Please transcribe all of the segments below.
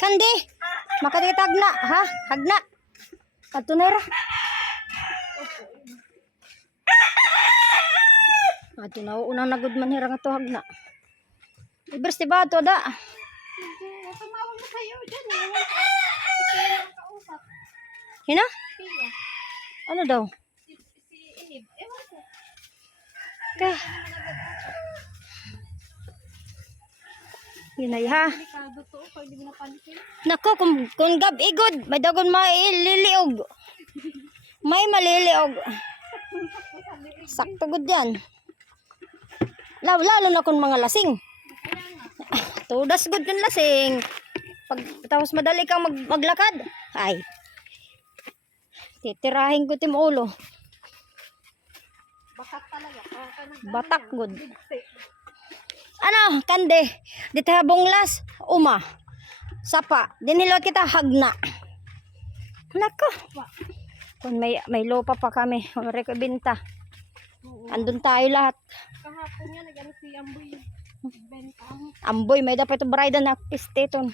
Kandi. Makadikit hagna. Ha? Hagna. Patunera. Ato na unang nagud man hirang ato hagna. Ibres ti ba ato da? Tumawag na kayo dyan. Kausap. Hina? Pia. Ano daw? Si Ehib. Ewan ko. Okay. Hinay ha. Delikado to. Pag di mo napansin. Nako, kung gabi good, may dagon maililiog. May maliliog. Sakto good yan. Lalo na kung mga lasing. Tudas good kung lasing. Pag tapos madali kang maglakad. Ay. Titirahin ko tim ulo. Bakat talaga. Batak good. Ano, kande. Dito habonglas. Uma. Sapa. Dinhilot kita hagna. Nako. Kung may lupa pa kami. Mga binta. Andun tayo lahat. Kahapon nga nag-ano si Amboy. Benta mo. Amboy, may dapat ito brida na pisteton.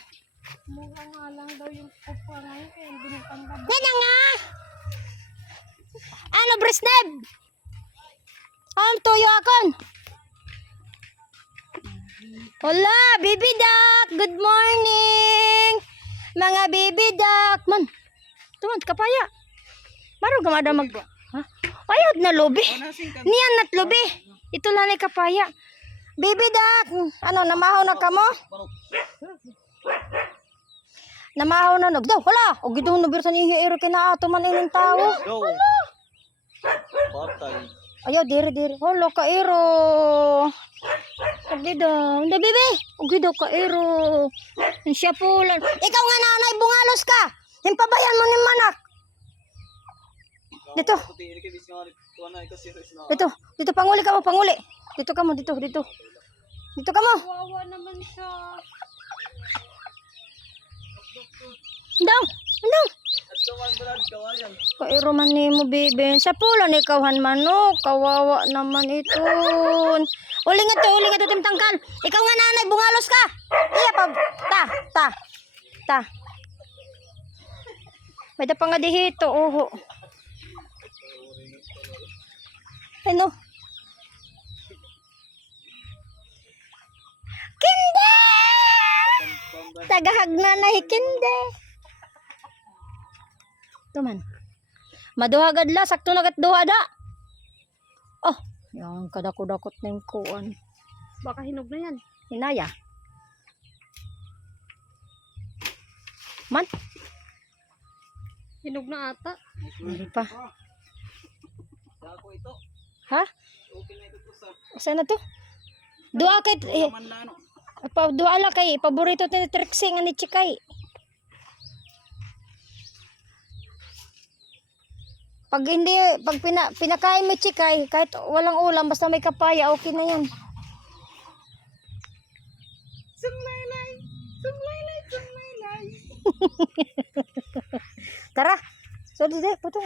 Mura nga lang daw yung kupa ngayon. Kaya hindi mo panggaba. Yan nga! Ano, Brisneb? Ano, tuyo akon? Hola, baby duck! Good morning! Mga baby duck! Man, tuman, kapaya. Maro gamada mag... Ha? Ayot na lobi. Niyan nat lobi. Ito lang ay kapaya. Baby duck! Ano, namahaw na ka mo? Namahaw na nagdaw. Hala! O gito nabir sa niyo ero kinaato man ining tao. Hala! Batay. Ayaw, diri. Hala ka ero. Hindi daw. Hindi, bebe. O gito ka ero. Siya pulan. Ikaw nga nanay, bungalos ka. Himpabayan mo ni manak. Dito. Dito panguli ka mo, panguli. Dito ka mo, dito. Dito ka mo. Wawa naman siya. Daw. Kairo man ni mo, bebe. Sa pulan ikaw manok. Kawawa naman ito. Uli nga to, timtangkan. Ikaw nga nanay, bungalos ka. Iya pa. Ta. May da pa nga dihito, oho. Ano? Kinde! Tagahagna na hikinde. Tuman. Maduhagad la, sakto nagat duha da. Oh, yung kadako-dakot na yung kuwan. Baka hinog na yan. Hinaya. Man, Hinog na ata. hindi pa. Ako ito. Ha? Okay na ito po sa Saan na to? Dua kay manlano. dua ala kay paborito ni Trixie nga ni Chikay. Pag pinakain mo Chikay, kahit walang ulam basta may kapaya, okay na 'yan. Sumlaylay. Tara. So dide, puto.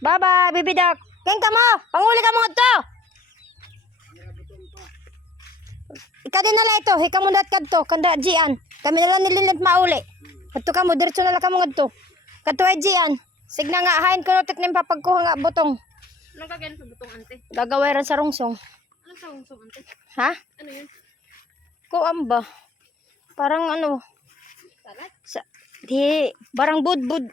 Bye-bye, baby duck. Keng ka mo, panguli ka mo to. Ika din nala ito, hika mo dat kadto, kanda jian. Kami nalang nililit mauli. Kadto ka mo, diretso nala ka mo kadto. Kadto ay jian. Signa nga, hain ko notik nim papagkuha nga butong. Anong kagyan sa butong ante? Gagaweran sa rungsong. Anong sa unsong ante? Ha? Ano yun? Kuam ba? Parang ano, Salat? di, barang budbud.